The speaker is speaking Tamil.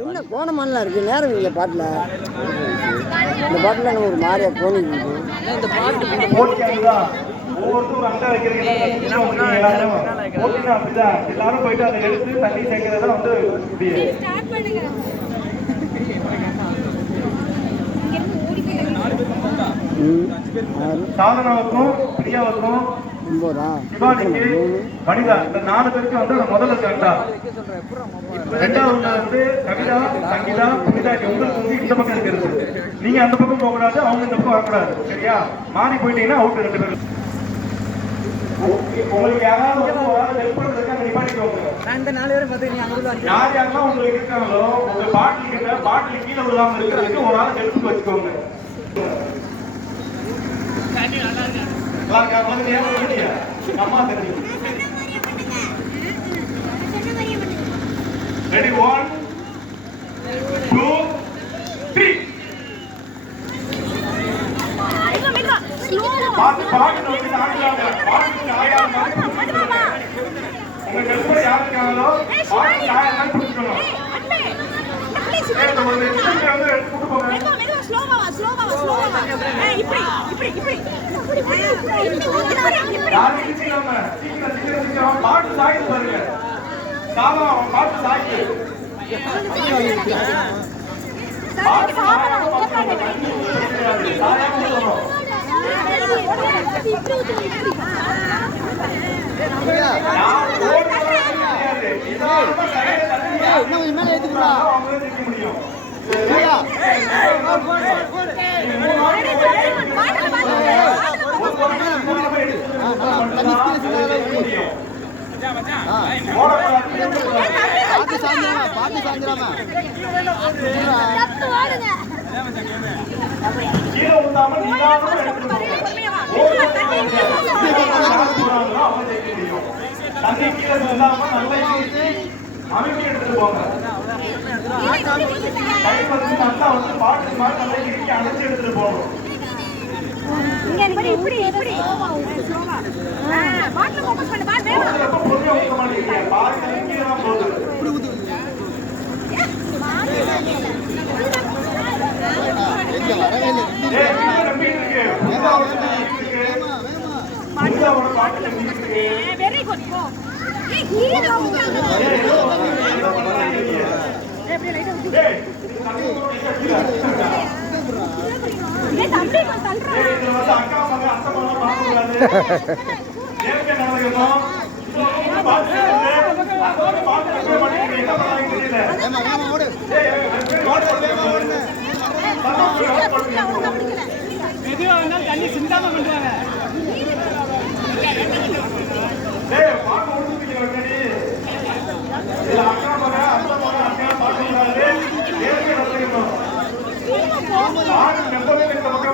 என்ன கோணமானலாம் இருக்குது நேரம் இல்லை பாட்டில். இந்த பாட்டில் ஒரு மாதிரியா கோணிக்கு இந்த பாட்டு ஒவ்வொருத்தரும் அண்டை வைக்கிறீங்க அப்படிதான் எல்லாரும் போயிட்டு அதை எடுத்து தண்ணி சேர்க்கிறதா வந்து சாதனாவுக்கும் பிரியாவுக்கும் சிவானிக்கு வனிதா இந்த 4 பேருக்கு வந்து முதல்ல சேர்ந்தா. ரெண்டாவது வந்து கவிதா சங்கீதா புனிதா உங்களுக்கு வந்து இந்த பக்கம் இருக்கிறது. நீங்க அந்த பக்கம் போகக்கூடாது, அவங்க இந்த பக்கம் வரக்கூடாது. சரியா? மாறி போயிட்டீங்கன்னா அவுட் 2 பேரும். உங்களுக்கு யாராவது ஹெல்ப் பண்றதுக்காக நிப்பாட்டிக்கோங்க. யார் யாரெல்லாம் உங்களுக்கு இருக்காங்களோ உங்க பாட்டில் கீழே விழுகாம இருக்கிறதுக்கு ஒரு ஆள் ஹெல்ப் வச்சுக்கோங்க. அம்மா தெரியும். ரெடி 1 2 3 பாத்து நோக்கி தாண்டாங்க. பாத்து ஆயாம உங்க ஹெல்ப் யார் இருக்காங்களோ பாத்து ஆயாம புடிச்சுக்கணும். பாட்டு சாய்த்து பாருங்க. பாட்டு சாய்த்து முடியும். அமைதி எடுத்துட்டு போங்க. பாட்டு அணைச்சு எடுத்துட்டு போகணும். தண்ணி சிந்தாம பண்ணுவாங்க.